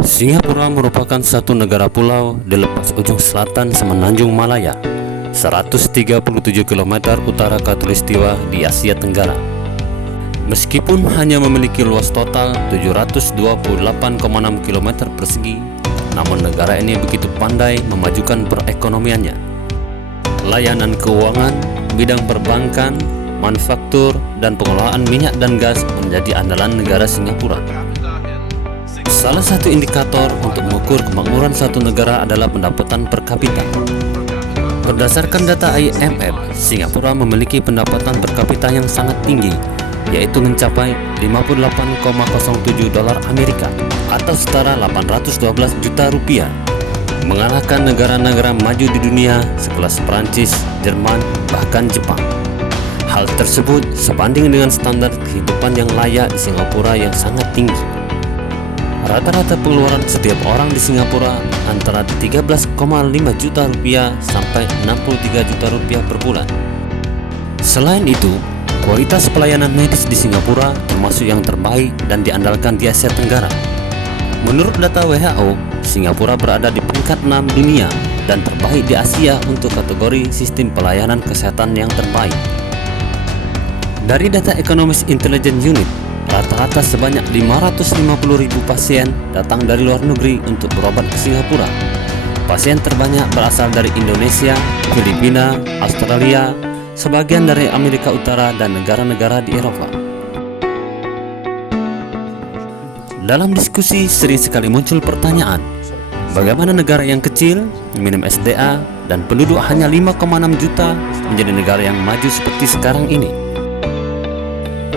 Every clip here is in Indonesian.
Singapura merupakan satu negara pulau di lepas ujung selatan Semenanjung Malaya, 137 km utara Khatulistiwa di Asia Tenggara. Meskipun hanya memiliki luas total 728,6 km persegi, namun negara ini begitu pandai memajukan perekonomiannya. Layanan keuangan, bidang perbankan, manufaktur, dan pengelolaan minyak dan gas menjadi andalan negara Singapura. Salah satu indikator untuk mengukur kemakmuran satu negara adalah pendapatan per kapita. Berdasarkan data IMF, Singapura memiliki pendapatan per kapita yang sangat tinggi, yaitu mencapai 58,07 dolar Amerika atau setara 812 juta rupiah, mengalahkan negara-negara maju di dunia sekelas Perancis, Jerman, bahkan Jepang. Hal tersebut sebanding dengan standar kehidupan yang layak di Singapura yang sangat tinggi. Rata-rata pengeluaran setiap orang di Singapura antara 13,5 juta rupiah sampai 63 juta rupiah per bulan. Selain itu, kualitas pelayanan medis di Singapura termasuk yang terbaik dan diandalkan di Asia Tenggara. Menurut data WHO, Singapura berada di peringkat 6 dunia dan terbaik di Asia untuk kategori sistem pelayanan kesehatan yang terbaik. Dari data Economist Intelligence Unit, rata-rata sebanyak 550.000 pasien datang dari luar negeri untuk berobat ke Singapura. Pasien terbanyak berasal dari Indonesia, Filipina, Australia, sebagian dari Amerika Utara dan negara-negara di Eropa. Dalam diskusi sering sekali muncul pertanyaan, bagaimana negara yang kecil, minim SDA, dan penduduk hanya 5,6 juta menjadi negara yang maju seperti sekarang ini?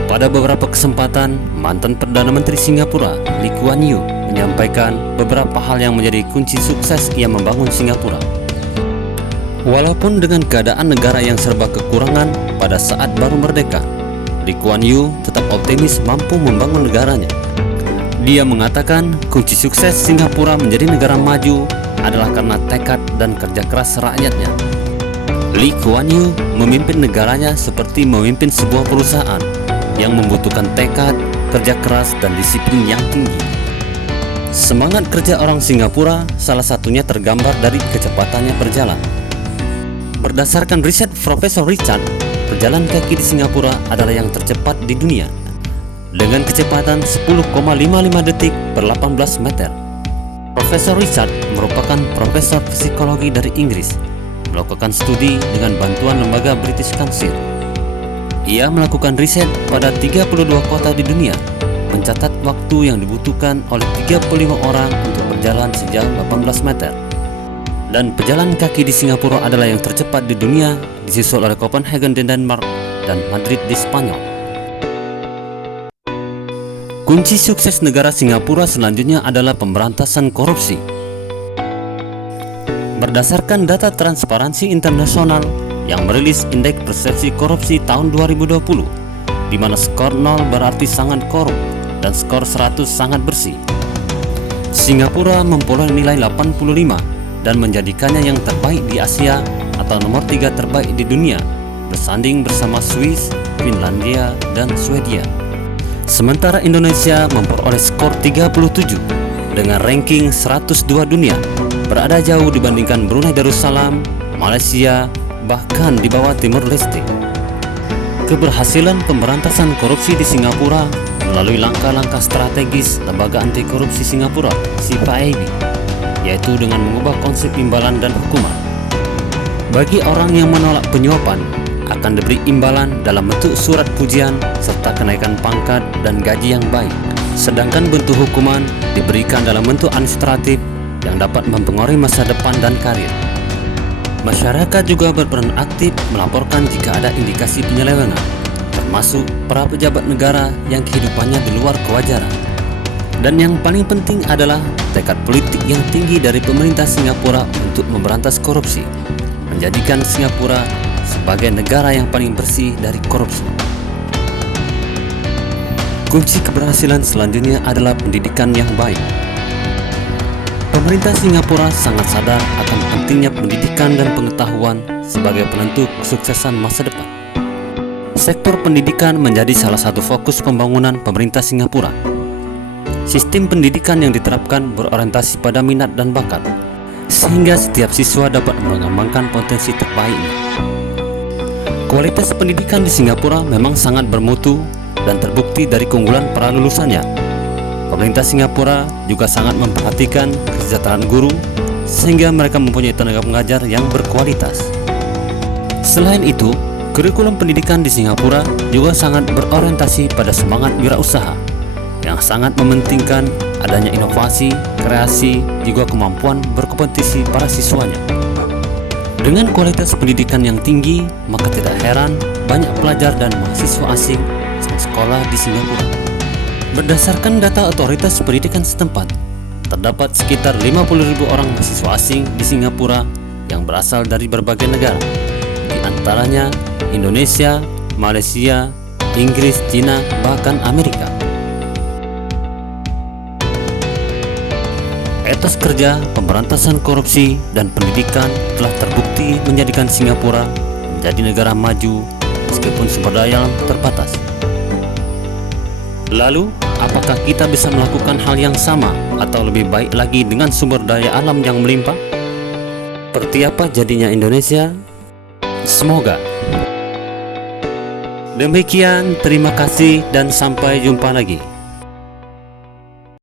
Pada beberapa kesempatan, mantan Perdana Menteri Singapura, Lee Kuan Yew, menyampaikan beberapa hal yang menjadi kunci sukses ia membangun Singapura. Walaupun dengan keadaan negara yang serba kekurangan pada saat baru merdeka, Lee Kuan Yew tetap optimis mampu membangun negaranya. Dia mengatakan kunci sukses Singapura menjadi negara maju adalah karena tekad dan kerja keras rakyatnya. Lee Kuan Yew memimpin negaranya seperti memimpin sebuah perusahaan yang membutuhkan tekad, kerja keras, dan disiplin yang tinggi. Semangat kerja orang Singapura salah satunya tergambar dari kecepatannya berjalan. Berdasarkan riset Profesor Richard, berjalan kaki di Singapura adalah yang tercepat di dunia, dengan kecepatan 10,55 detik per 18 meter. Profesor Richard merupakan profesor psikologi dari Inggris, melakukan studi dengan bantuan lembaga British Council. Ia melakukan riset pada 32 kota di dunia, mencatat waktu yang dibutuhkan oleh 35 orang untuk berjalan sejauh 18 meter. Dan pejalan kaki di Singapura adalah yang tercepat di dunia, disusul oleh Copenhagen di Denmark dan Madrid di Spanyol. Kunci sukses negara Singapura selanjutnya adalah pemberantasan korupsi. Berdasarkan data Transparansi Internasional yang merilis Indeks Persepsi Korupsi tahun 2020, di mana skor 0 berarti sangat korup dan skor 100 sangat bersih. Singapura memperoleh nilai 85 dan menjadikannya yang terbaik di Asia atau nomor 3 terbaik di dunia, bersanding bersama Swiss, Finlandia, dan Swedia. Sementara Indonesia memperoleh skor 37 dengan ranking 102 dunia, berada jauh dibandingkan Brunei Darussalam, Malaysia, bahkan di bawah Timur Leste. Keberhasilan pemberantasan korupsi di Singapura melalui langkah-langkah strategis Lembaga Anti Korupsi Singapura (CPAB), yaitu dengan mengubah konsep imbalan dan hukuman. Bagi orang yang menolak penyuapan, akan diberi imbalan dalam bentuk surat pujian serta kenaikan pangkat dan gaji yang baik. Sedangkan bentuk hukuman diberikan dalam bentuk administratif yang dapat mempengaruhi masa depan dan karir. Masyarakat juga berperan aktif melaporkan jika ada indikasi penyelewengan, termasuk para pejabat negara yang kehidupannya di luar kewajaran. Dan yang paling penting adalah tekad politik yang tinggi dari pemerintah Singapura untuk memberantas korupsi, menjadikan Singapura sebagai negara yang paling bersih dari korupsi. Kunci keberhasilan selanjutnya adalah pendidikan yang baik. Pemerintah Singapura sangat sadar akan pentingnya pendidikan dan pengetahuan sebagai penentu kesuksesan masa depan. Sektor pendidikan menjadi salah satu fokus pembangunan pemerintah Singapura. Sistem pendidikan yang diterapkan berorientasi pada minat dan bakat, sehingga setiap siswa dapat mengembangkan potensi terbaiknya. Kualitas pendidikan di Singapura memang sangat bermutu dan terbukti dari keunggulan para lulusannya. Pemerintah Singapura juga sangat memperhatikan kesejahteraan guru, sehingga mereka mempunyai tenaga pengajar yang berkualitas. Selain itu, kurikulum pendidikan di Singapura juga sangat berorientasi pada semangat wirausaha, yang sangat mementingkan adanya inovasi, kreasi, juga kemampuan berkompetisi para siswanya. Dengan kualitas pendidikan yang tinggi, maka tidak heran banyak pelajar dan mahasiswa asing yang sekolah di Singapura. Berdasarkan data otoritas pendidikan setempat, terdapat sekitar 50.000 orang mahasiswa asing di Singapura yang berasal dari berbagai negara, di antaranya Indonesia, Malaysia, Inggris, Cina, bahkan Amerika. Etos kerja, pemberantasan korupsi, dan pendidikan telah terbukti menjadikan Singapura menjadi negara maju meskipun sumber daya alam terbatas. Lalu, apakah kita bisa melakukan hal yang sama atau lebih baik lagi dengan sumber daya alam yang melimpah? Seperti apa jadinya Indonesia? Semoga. Demikian, terima kasih dan sampai jumpa lagi.